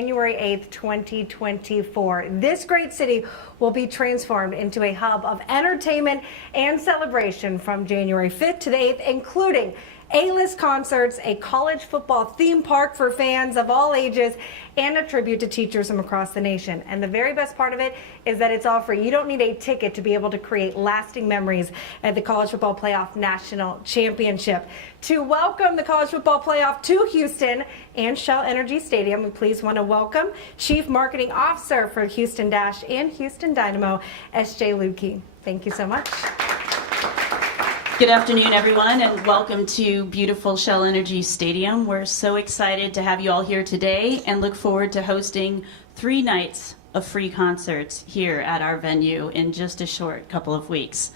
January 8th, 2024. This great city will be transformed into a hub of entertainment and celebration from January 5th to the 8th, including A-list concerts, a college football theme park for fans of all ages, and a tribute to teachers from across the nation. And the very best part of it is that it's all free. You don't need a ticket to be able to create lasting memories at the College Football Playoff National Championship. To welcome the College Football Playoff to Houston and Shell Energy Stadium, we please want to welcome Chief Marketing Officer for Houston Dash and Houston Dynamo, S.J. Lukey. Thank you so much. Good afternoon, everyone, and welcome to beautiful Shell Energy Stadium. We're so excited to have you all here today and look forward to hosting 3 nights of free concerts here at our venue in just a short couple of weeks.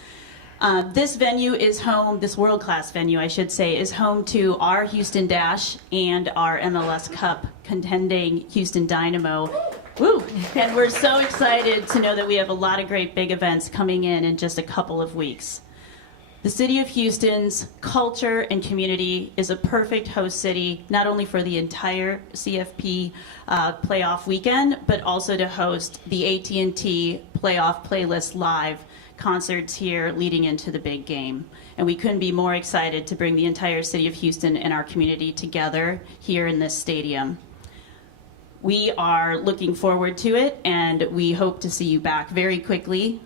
This venue is home, this world-class venue, I should say, is home to our Houston Dash and our MLS Cup contending Houston Dynamo. Woo! And we're so excited to know that we have a lot of great big events coming in just a couple of weeks. The city of Houston's culture and community is a perfect host city, not only for the entire CFP playoff weekend, but also to host the AT&T Playoff Playlist Live concerts here leading into the big game. And we couldn't be more excited to bring the entire city of Houston and our community together here in this stadium. We are looking forward to it, and we hope to see you back very quickly.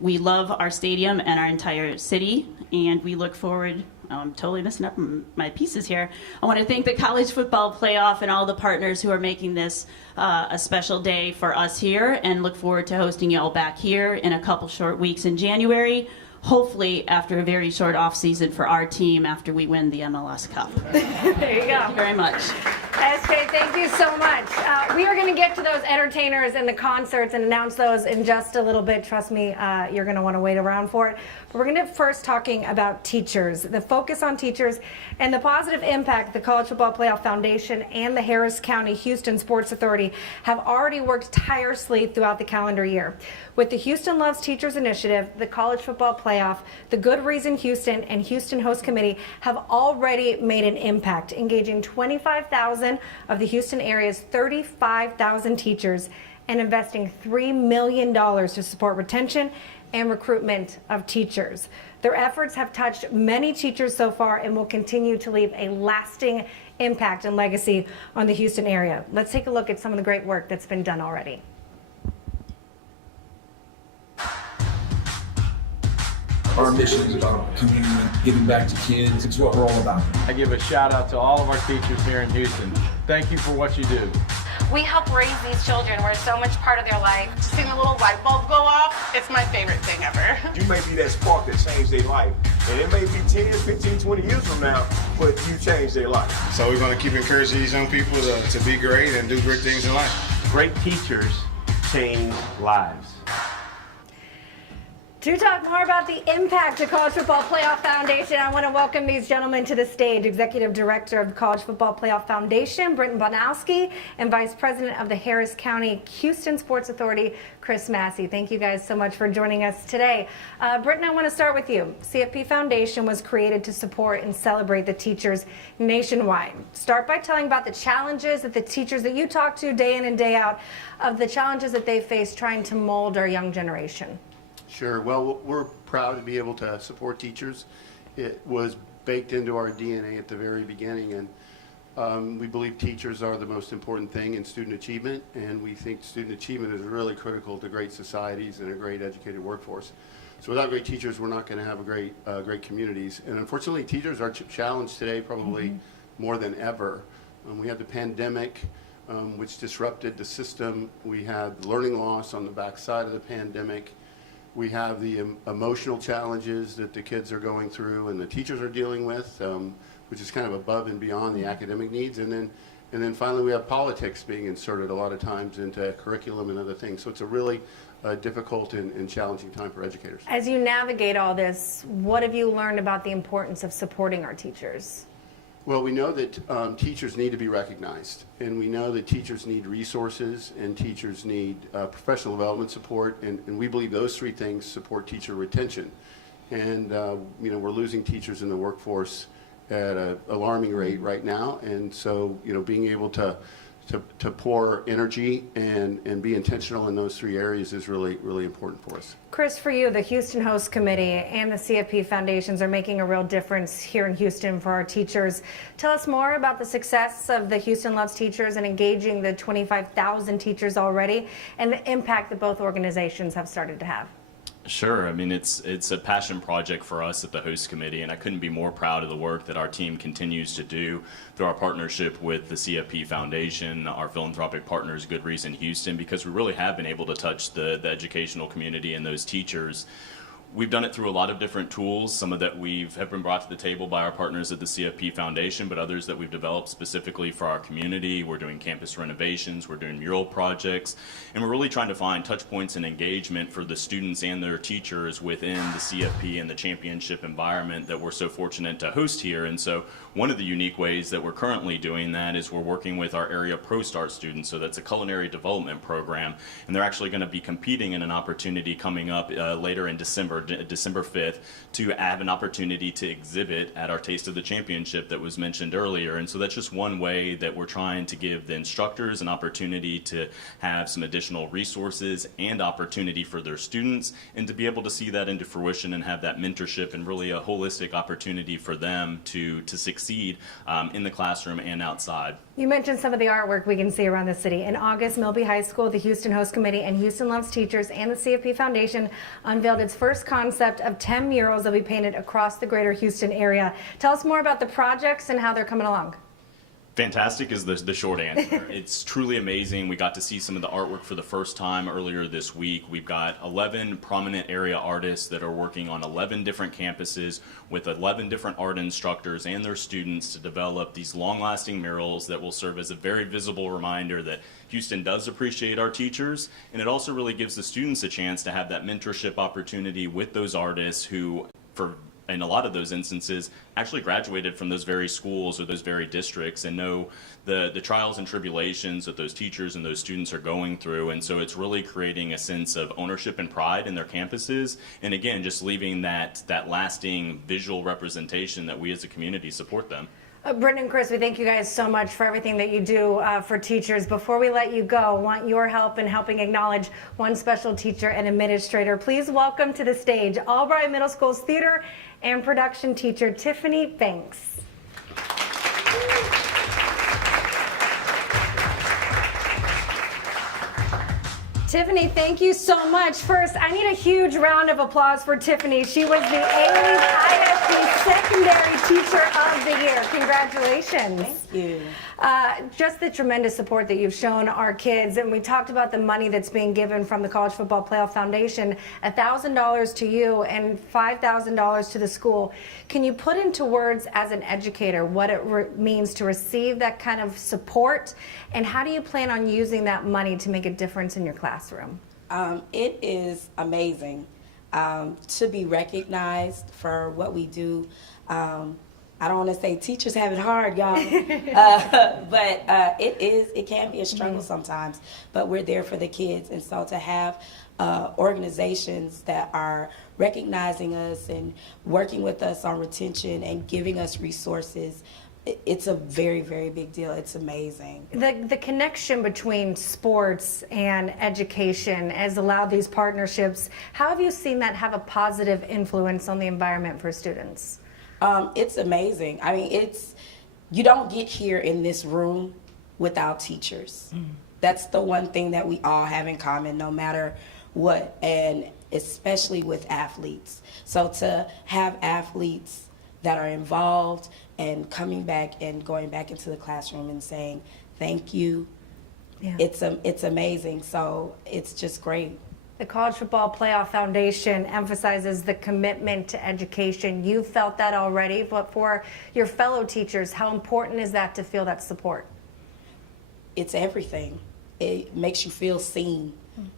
We love our stadium and our entire city, and we look forward. I'm totally messing up my pieces here. I want to thank the College Football Playoff and all the partners who are making this a special day for us here, and look forward to hosting you all back here in a couple short weeks in January, hopefully after a very short off season for our team after we win the MLS Cup. There you go. Thank you very much. SJ, thank you so much. We are going to get to those entertainers and the concerts and announce those in just a little bit. Trust me, you're going to want to wait around for it. But we're going to first talking about teachers, the focus on teachers and the positive impact the College Football Playoff Foundation and the Harris County Houston Sports Authority have already worked tirelessly throughout the calendar year. With the Houston Loves Teachers Initiative, the College Football Playoff, the Good Reason Houston, and Houston Host Committee have already made an impact, engaging 25,000 of the Houston area's 35,000 teachers and investing $3 million to support retention and recruitment of teachers. Their efforts have touched many teachers so far and will continue to leave a lasting impact and legacy on the Houston area. Let's take a look at some of the great work that's been done already. Our mission is about community, giving back to kids. It's what we're all about. I give a shout out to all of our teachers here in Houston. Thank you for what you do. We help raise these children. We're so much part of their life. Seeing a little light bulb go off, it's my favorite thing ever. You may be that spark that changed their life. And it may be 10, 15, 20 years from now, but you changed their life. So we're going to keep encouraging these young people to be great and do great things in life. Great teachers change lives. To talk more about the impact of College Football Playoff Foundation, I want to welcome these gentlemen to the stage. Executive Director of the College Football Playoff Foundation, Britton Bonowski, and Vice President of the Harris County Houston Sports Authority, Chris Massey. Thank you guys so much for joining us today. Britton, I want to start with you. CFP Foundation was created to support and celebrate the teachers nationwide. Start by telling about the challenges that the teachers that you talk to day in and day out, of the challenges that they face trying to mold our young generation. Sure. Well, we're proud to be able to support teachers. It was baked into our DNA at the very beginning, and we believe teachers are the most important thing in student achievement, and we think student achievement is really critical to great societies and a great educated workforce. So without great teachers, we're not going to have great communities. And unfortunately, teachers are challenged today probably more than ever. We had the pandemic, which disrupted the system. We had learning loss on the backside of the pandemic. We have the emotional challenges that the kids are going through and the teachers are dealing with, which is kind of above and beyond the academic needs. And then finally we have politics being inserted a lot of times into curriculum and other things. So it's a really difficult and challenging time for educators. As you navigate all this, what have you learned about the importance of supporting our teachers? Well, we know that teachers need to be recognized, and we know that teachers need resources and teachers need professional development support, and we believe those 3 things support teacher retention. And you know, we're losing teachers in the workforce at an alarming rate right now, and so being able to to pour energy and be intentional in those 3 areas is really, really important for us. Chris, for you, the Houston Host Committee and the CFP Foundations are making a real difference here in Houston for our teachers. Tell us more about the success of the Houston Loves Teachers and engaging the 25,000 teachers already and the impact that both organizations have started to have. Sure. I mean, it's a passion project for us at the Host Committee, and I couldn't be more proud of the work that our team continues to do through our partnership with the CFP Foundation, our philanthropic partners, Good Reason Houston, because we really have been able to touch the educational community and those teachers. We've done it through a lot of different tools, some of that have been brought to the table by our partners at the CFP Foundation, but others that we've developed specifically for our community. We're doing campus renovations, we're doing mural projects, and we're really trying to find touch points and engagement for the students and their teachers within the CFP and the championship environment that we're so fortunate to host here. And so one of the unique ways that we're currently doing that is we're working with our area Pro Start students, so that's a culinary development program, and they're actually going to be competing in an opportunity coming up later in December 5th, to have an opportunity to exhibit at our Taste of the Championship that was mentioned earlier. And so that's just one way that we're trying to give the instructors an opportunity to have some additional resources and opportunity for their students, and to be able to see that into fruition and have that mentorship and really a holistic opportunity for them to succeed in the classroom and outside. You mentioned some of the artwork we can see around the city. In August, Milby High School, the Houston Host Committee, and Houston Loves Teachers and the CFP Foundation unveiled its first concept of 10 murals that will be painted across the greater Houston area. Tell us more about the projects and how they're coming along. Fantastic is the short answer. It's truly amazing. We got to see some of the artwork for the first time earlier this week. We've got 11 prominent area artists that are working on 11 different campuses with 11 different art instructors and their students to develop these long-lasting murals that will serve as a very visible reminder that Houston does appreciate our teachers, and it also really gives the students a chance to have that mentorship opportunity with those artists who, in a lot of those instances, actually graduated from those very schools or those very districts and know the trials and tribulations that those teachers and those students are going through. And so it's really creating a sense of ownership and pride in their campuses. And again, just leaving that lasting visual representation that we as a community support them. Brendan and Chris, we thank you guys so much for everything that you do for teachers. Before we let you go, I want your help in helping acknowledge one special teacher and administrator. Please welcome to the stage Albright Middle School's theater and production teacher, Tiffany Banks. Tiffany, thank you so much. First, I need a huge round of applause for Tiffany. She was the Ames ISD Secondary Teacher of the Year. Congratulations. Thank you. Just the tremendous support that you've shown our kids, and we talked about the money that's being given from the College Football Playoff Foundation, $1,000 to you and $5,000 to the school. Can you put into words as an educator what it means to receive that kind of support, and how do you plan on using that money to make a difference in your classroom? It is amazing to be recognized for what we do. I don't want to say teachers have it hard, y'all, but it can be a struggle sometimes, but we're there for the kids. And so to have organizations that are recognizing us and working with us on retention and giving us resources, it's a very, very big deal. It's amazing. The connection between sports and education has allowed these partnerships. How have you seen that have a positive influence on the environment for students? It's amazing. I mean, you don't get here in this room without teachers. That's the one thing that we all have in common, no matter what, and especially with athletes. So to have athletes that are involved and coming back and going back into the classroom and saying thank you, it's amazing. So it's just great. The College Football Playoff Foundation emphasizes the commitment to education. You've felt that already, but for your fellow teachers, how important is that to feel that support? It's everything. It makes you feel seen,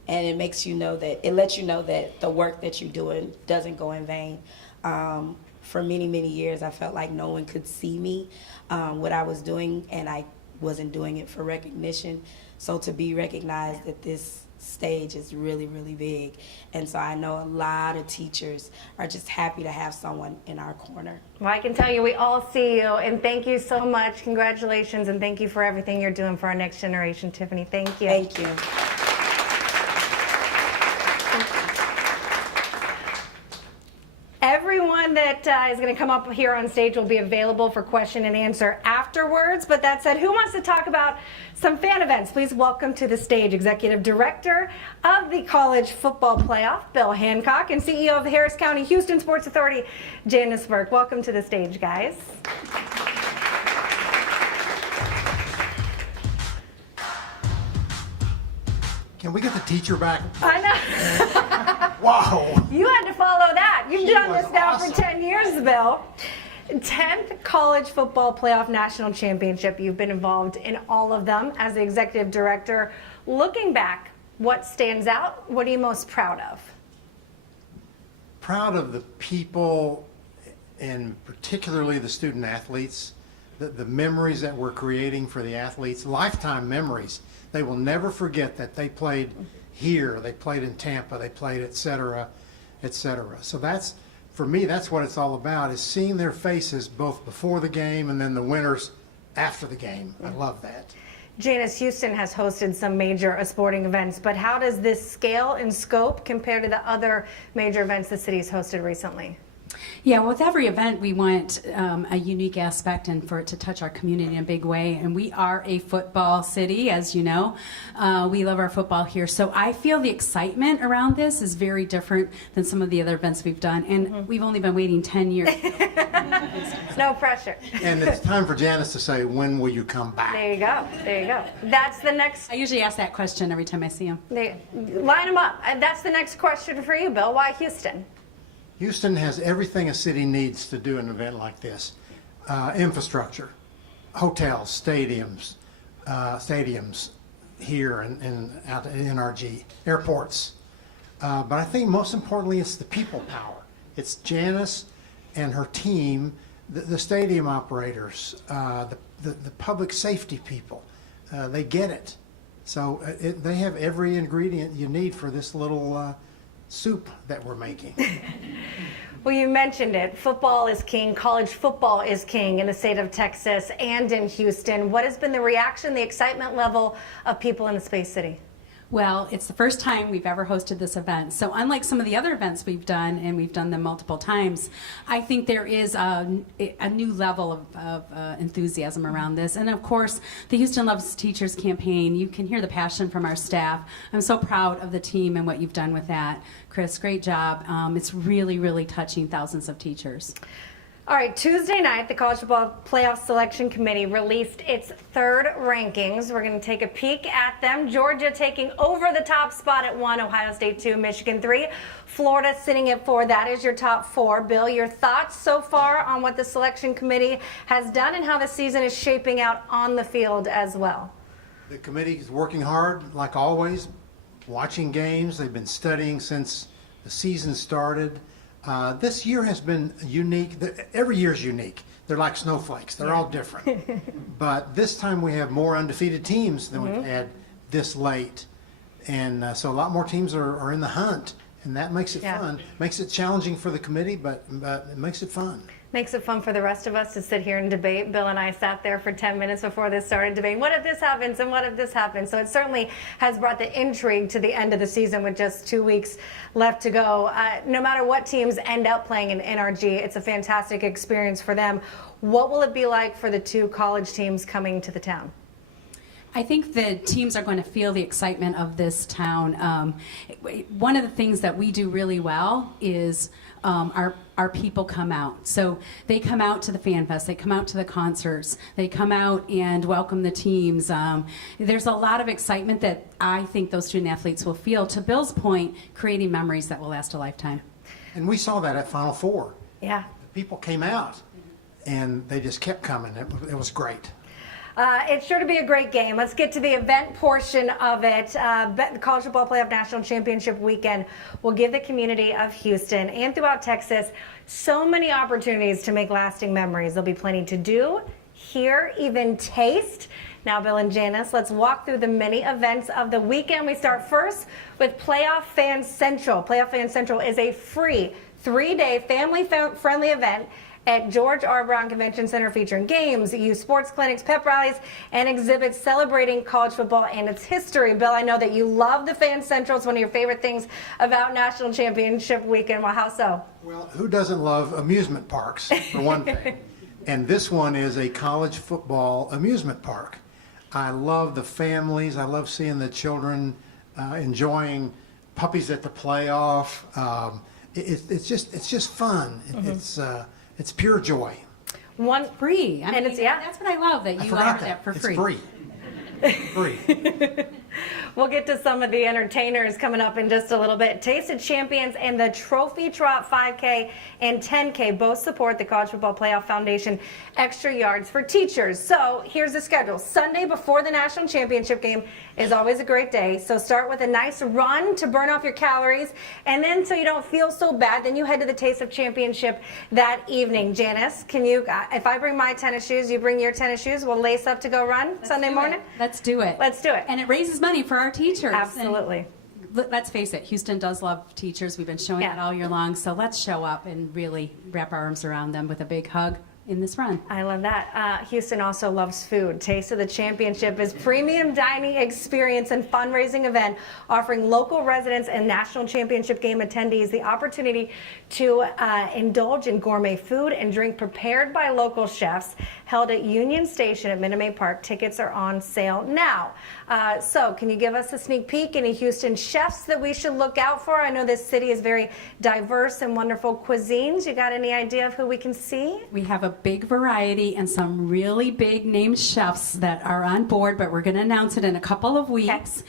and it lets you know that the work that you're doing doesn't go in vain. For many, many years, I felt like no one could see me, what I was doing, and I wasn't doing it for recognition. So to be recognized at this stage is really, really big. And so I know a lot of teachers are just happy to have someone in our corner. Well, I can tell you we all see you, and thank you so much. Congratulations, and thank you for everything you're doing for our next generation, Tiffany. Thank you. Thank you. Everyone that is going to come up here on stage will be available for question and answer afterwards. But that said, who wants to talk about some fan events? Please welcome to the stage Executive Director of the College Football Playoff, Bill Hancock, and CEO of the Harris County Houston Sports Authority, Janice Burke. Welcome to the stage, guys. Can we get the teacher back? I know. Wow. You had to follow that. You've done was this now awesome. for 10 years, Bill. 10th College Football Playoff National Championship. You've been involved in all of them as the executive director. Looking back, what stands out? What are you most proud of? Proud of the people, and particularly the student athletes, the memories that we're creating for the athletes, lifetime memories. They will never forget that they played here, they played in Tampa, they played, et cetera, et cetera. So that's, for me, that's what it's all about, is seeing their faces both before the game and then the winners after the game. I love that. Janice, Houston has hosted some major sporting events, but how does this scale and scope compare to the other major events the city's hosted recently? Yeah, with every event, we want a unique aspect and for it to touch our community in a big way. And we are a football city, as you know. We love our football here. So I feel the excitement around this is very different than some of the other events we've done. And we've only been waiting 10 years. No pressure. And it's time for Janice to say, when will you come back? There you go. There you go. That's the next. I usually ask that question every time I see him. Line them up. That's the next question for you, Bill. Why Houston? Houston has everything a city needs to do an event like this. Infrastructure, hotels, stadiums here and out at NRG, airports. But I think most importantly, it's the people power. It's Janice and her team, the stadium operators, the public safety people. They get it. So they have every ingredient you need for this little soup that we're making. Well, you mentioned it. Football is king. College football is king in the state of Texas and in Houston. What has been the reaction, the excitement level of people in the Space City? Well, it's the first time we've ever hosted this event. So unlike some of the other events we've done, and we've done them multiple times, I think there is a new level of enthusiasm around this. And of course, the Houston Loves Teachers campaign, you can hear the passion from our staff. I'm so proud of the team and what you've done with that. Chris, great job. It's really, really touching thousands of teachers. All right, Tuesday night, the College Football Playoff Selection Committee released its third rankings. We're going to take a peek at them. Georgia taking over the top spot at 1, Ohio State 2, Michigan 3, Florida sitting at 4. That is your top 4. Bill, your thoughts so far on what the selection committee has done and how the season is shaping out on the field as well? The committee is working hard, like always, watching games. They've been studying since the season started. This year has been unique. Every year is unique. They're like snowflakes. They're all different. But this time we have more undefeated teams than we've had this late. And so a lot more teams are in the hunt. And that makes it fun. Makes it challenging for the committee, but it makes it fun. Makes it fun for the rest of us to sit here and debate. Bill and I sat there for 10 minutes before this started debating, what if this happens and what if this happens? So it certainly has brought the intrigue to the end of the season with just 2 weeks left to go. No matter what teams end up playing in NRG, it's a fantastic experience for them. What will it be like for the 2 college teams coming to the town? I think the teams are going to feel the excitement of this town. One of the things that we do really well is our people come out. So they come out to the Fan Fest, they come out to the concerts, they come out and welcome the teams. There's a lot of excitement that I think those student athletes will feel. To Bill's point, creating memories that will last a lifetime. And we saw that at Final Four. Yeah. The people came out and they just kept coming. It was great. It's sure to be a great game. Let's get to the event portion of it. The College Football Playoff National Championship weekend will give the community of Houston and throughout Texas so many opportunities to make lasting memories. There'll be plenty to do, hear, even taste. Now, Bill and Janice, let's walk through the many events of the weekend. We start first with Playoff Fan Central. Playoff Fan Central is a free 3-day family-friendly event at George R. Brown Convention Center featuring games, youth sports clinics, pep rallies, and exhibits celebrating college football and its history. Bill, I know that you love the Fan Central. It's one of your favorite things about National Championship Weekend. Well, how so? Well, who doesn't love amusement parks, for one thing? And this one is a college football amusement park. I love the families. I love seeing the children enjoying puppies at the playoff. It's just fun. It's pure joy. One free. I mean, it's, yeah. That's what I love, that you offer that for free. It's free. We'll get to some of the entertainers coming up in just a little bit. Taste of Champions and the Trophy Trot 5K and 10K both support the College Football Playoff Foundation Extra Yards for Teachers. So here's the schedule. Sunday before the National Championship game is always a great day. So start with a nice run to burn off your calories, and then so you don't feel so bad, then you head to the Taste of Championship that evening. Janice, can you, if I bring my tennis shoes, you bring your tennis shoes, we'll lace up to go run Sunday morning? Let's do it. Let's do it. And it raises money for our teachers. Absolutely. And let's face it, Houston does love teachers. We've been showing that all year long. So let's show up and really wrap our arms around them with a big hug in this run. I love that. Houston also loves food. Taste of the Championship is premium dining experience and fundraising event offering local residents and National Championship game attendees the opportunity to indulge in gourmet food and drink prepared by local chefs, held at Union Station at Minute Maid Park. Tickets are on sale now. So can you give us a sneak peek? Any Houston chefs that we should look out for? I know this city is very diverse and wonderful cuisines. You got any idea of who we can see? We have a big variety and some really big named chefs that are on board, but we're going to announce it in a couple of weeks.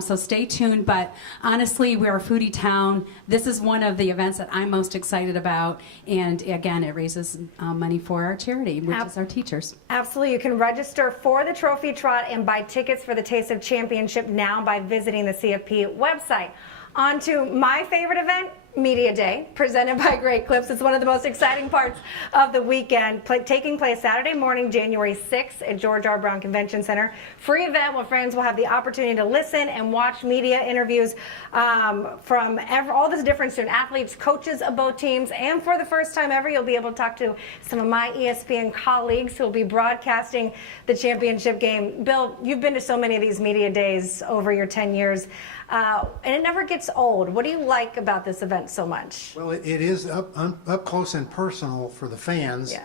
So stay tuned. But honestly, we're a foodie town. This is one of the events that I'm most excited about. And again, it raises money for our charity, which is our teachers. Absolutely. You can register for the Trophy Trot and buy tickets for the Taste of Championship now by visiting the CFP website. On to my favorite event, Media Day, presented by Great Clips. It's one of the most exciting parts of the weekend, taking place Saturday morning, January 6th at George R. Brown Convention Center. Free event where friends will have the opportunity to listen and watch media interviews from all the different student athletes, coaches of both teams, and for the first time ever, you'll be able to talk to some of my ESPN colleagues who will be broadcasting the championship game. Bill, you've been to so many of these media days over your 10 years, and it never gets old. What do you like about this event so much? Well, it is up close and personal for the fans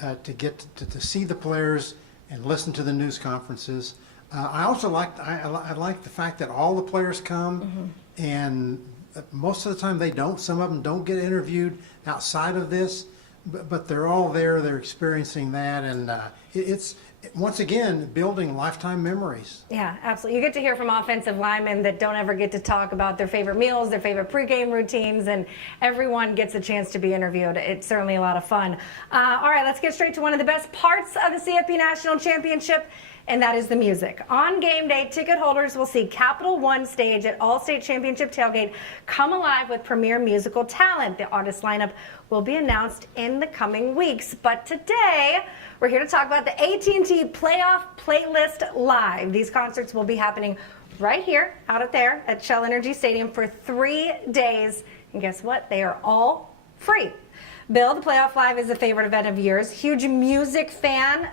to get to see the players and listen to the news conferences. I also I like the fact that all the players come, and most of the time they don't. Some of them don't get interviewed outside of this, but they're all there. They're experiencing that, and it's once again building lifetime memories. Yeah, absolutely. You get to hear from offensive linemen that don't ever get to talk about their favorite meals, their favorite pregame routines, and everyone gets a chance to be interviewed. It's certainly a lot of fun. All right, let's get straight to one of the best parts of the CFP National Championship, and that is the music. On game day, ticket holders will see Capital One stage at All-State Championship Tailgate come alive with premier musical talent. The artist lineup will be announced in the coming weeks. But today, we're here to talk about the AT&T Playoff Playlist Live. These concerts will be happening right here, out there at Shell Energy Stadium for 3 days. And guess what? They are all free. Bill, the Playoff Live is a favorite event of yours. Huge music fan.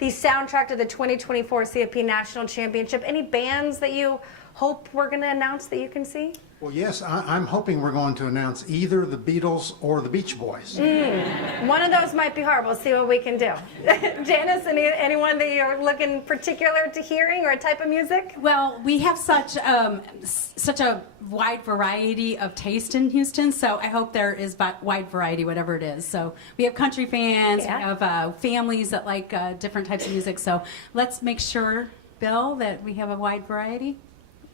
The soundtrack to the 2024 CFP National Championship. Any bands that you hope we're going to announce that you can see? Well, yes, I'm hoping we're going to announce either the Beatles or the Beach Boys. One of those might be hard. We'll see what we can do. Janice, anyone that you're looking particular to hearing or a type of music? Well, we have such a wide variety of taste in Houston, so I hope there is wide variety, whatever it is. So we have country fans, we have families that like different types of music. So let's make sure, Bill, that we have a wide variety.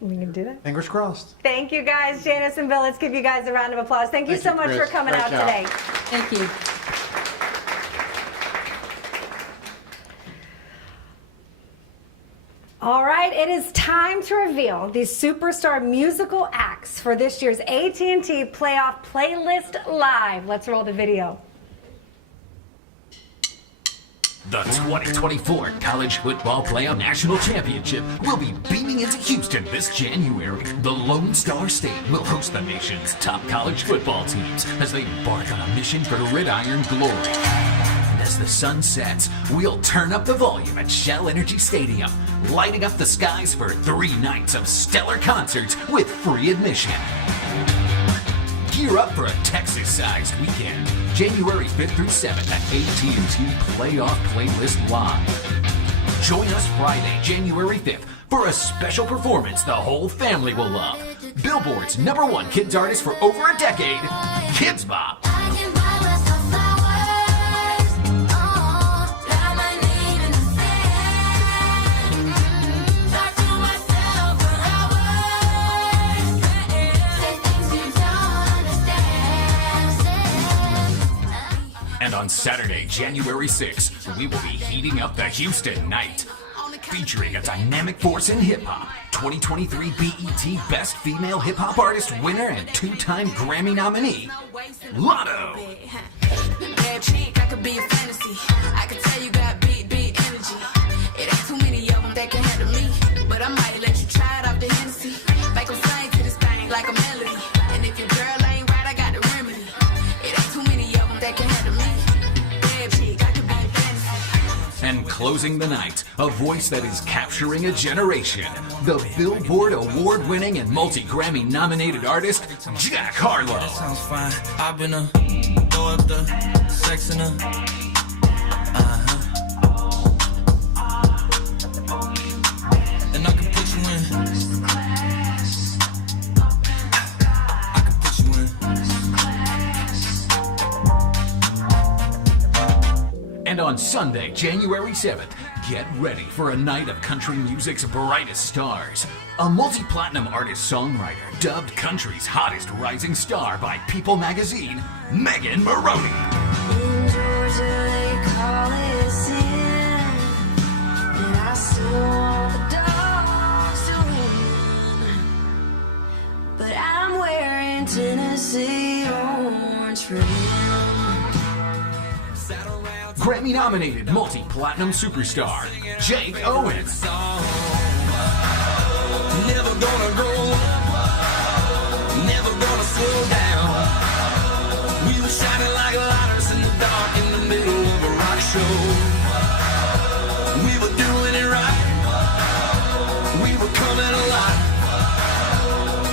We can do that. Fingers crossed. Thank you, guys. Janice and Bill, let's give you guys a round of applause. Thank you so much for coming out today. Thank you. All right, it is time to reveal the superstar musical acts for this year's AT&T Playoff Playlist Live. Let's roll the video. The 2024 College Football Playoff National Championship will be beaming into Houston this January. The Lone Star State will host the nation's top college football teams as they embark on a mission for gridiron glory. And as the sun sets, we'll turn up the volume at Shell Energy Stadium, lighting up the skies for 3 nights of stellar concerts with free admission. Gear up for a Texas-sized weekend, January 5th through 7th at AT&T Playoff Playlist Live. Join us Friday, January 5th for a special performance the whole family will love. Billboard's #1 kids artist for over a decade, Kids Bop. And on Saturday, January 6th, we will be heating up the Houston night, featuring a dynamic force in hip-hop, 2023 BET Best Female Hip Hop Artist winner and 2-time Grammy nominee, Lotto. Bad chick, I could be a fantasy. I could tell you got beat energy. It ain't too many of them that can handle me, but I might let you try it off the Hennessy. Make them sing to this thing like a melody. And if your girl ain't right, I got the remedy. It ain't too many of them that can handle me. And closing the night, a voice that is capturing a generation, the Billboard award-winning and multi-Grammy nominated artist, Jack Harlow. That sounds fine. I've been throw up the sex in and I can put you in. I can put you in. And on Sunday, January 7th, get ready for a night of country music's brightest stars. A multi-platinum artist-songwriter dubbed country's hottest rising star by People magazine, Megan Maroney. In Georgia, they call it sin, and I still want the dogs to win, but I'm wearing Tennessee orange for him. Grammy-nominated multi-platinum superstar, Jake Owen. Never gonna go, never gonna slow down. We were shining like lighters in the dark in the middle of a rock show. We were doing it right, we were coming alive.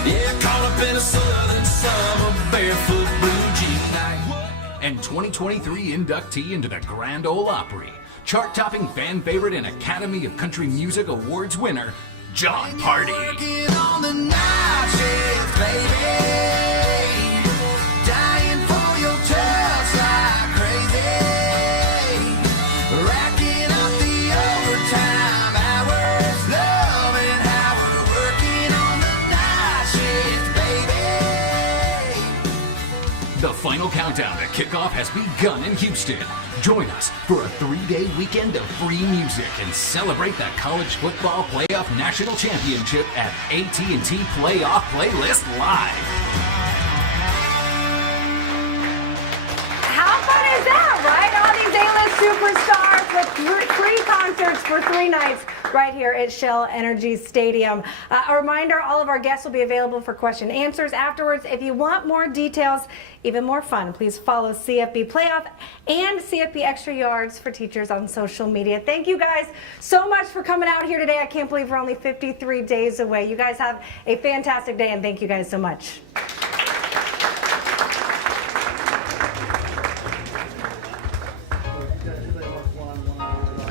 Yeah, caught up in a southern summer, barefoot blue jean night. And 2023 inductee into the Grand Ole Opry, chart-topping fan favorite and Academy of Country Music Awards winner, John Party. Working on the night shift, baby. Dying for your touch like crazy. Racking up the overtime hours. Loving how we're working on the night shift, baby. The final countdown to kickoff has begun in Houston. Join us for a 3-day weekend of free music and celebrate the College Football Playoff National Championship at AT&T Playoff Playlist Live. How fun is that, right? All these A-list superstars with free concerts for 3 nights right here at Shell Energy Stadium. A reminder, all of our guests will be available for question and answers afterwards. If you want more details, even more fun, please follow CFB Playoff and CFB Extra Yards for Teachers on social media. Thank you guys so much for coming out here today. I can't believe we're only 53 days away. You guys have a fantastic day, and thank you guys so much.